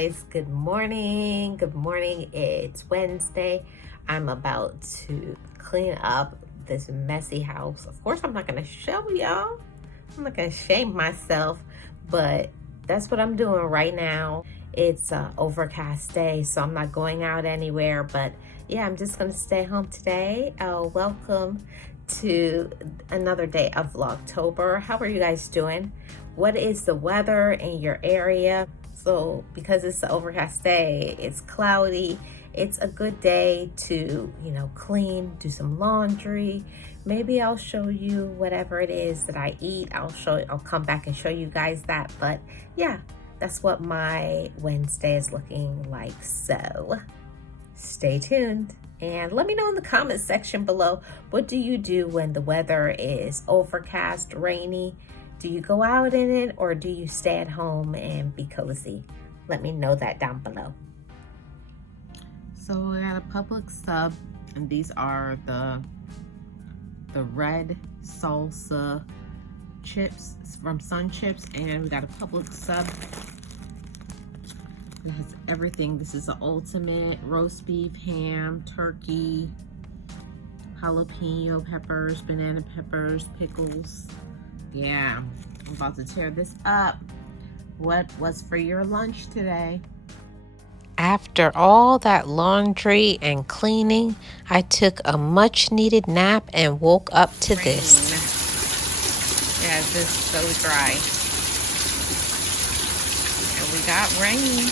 guys, good morning. It's Wednesday. I'm about to clean up this messy house. Of course, I'm not gonna show y'all. I'm not gonna shame myself, but that's what I'm doing right now. It's an overcast day, so I'm not going out anywhere, but yeah, I'm just gonna stay home today. Welcome to another day of Vlogtober. How are you guys doing? What is the weather in your area? So because it's an overcast day, it's cloudy, it's a good day to, clean, do some laundry. Maybe I'll show you whatever it is that I eat. I'll come back and show you guys that. But yeah, that's what my Wednesday is looking like. So stay tuned and let me know in the comment section below, what do you do when the weather is overcast, rainy? Do you go out in it or do you stay at home and be cozy? Let me know that down below. So I got a public sub, and these are the red salsa chips from Sun Chips, and we got a public sub. It has everything. This is the ultimate roast beef, ham, turkey, jalapeno peppers, banana peppers, pickles. Yeah, I'm about to tear this up. What was for your lunch today? After all that laundry and cleaning, I took a much needed nap and woke up to this. Yeah, this is so dry. And we got rain.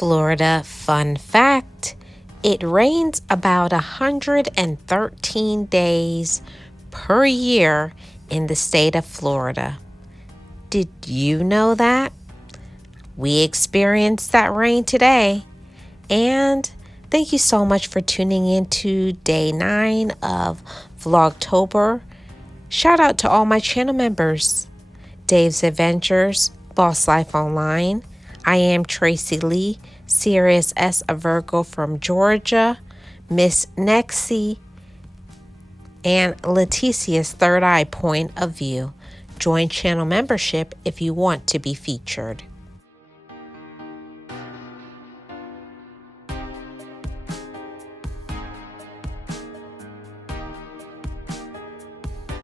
Florida fun fact, it rains about 113 days per year in the state of Florida. Did you know that? We experienced that rain today. And thank you so much for tuning in to day 9 of Vlogtober. Shout out to all my channel members. Dave's Adventures, Boss Life Online, I Am Tracy Lee, Sirius S. A Virgo from Georgia, Miss Nexie, and Leticia's Third Eye Point of View. Join channel membership if you want to be featured.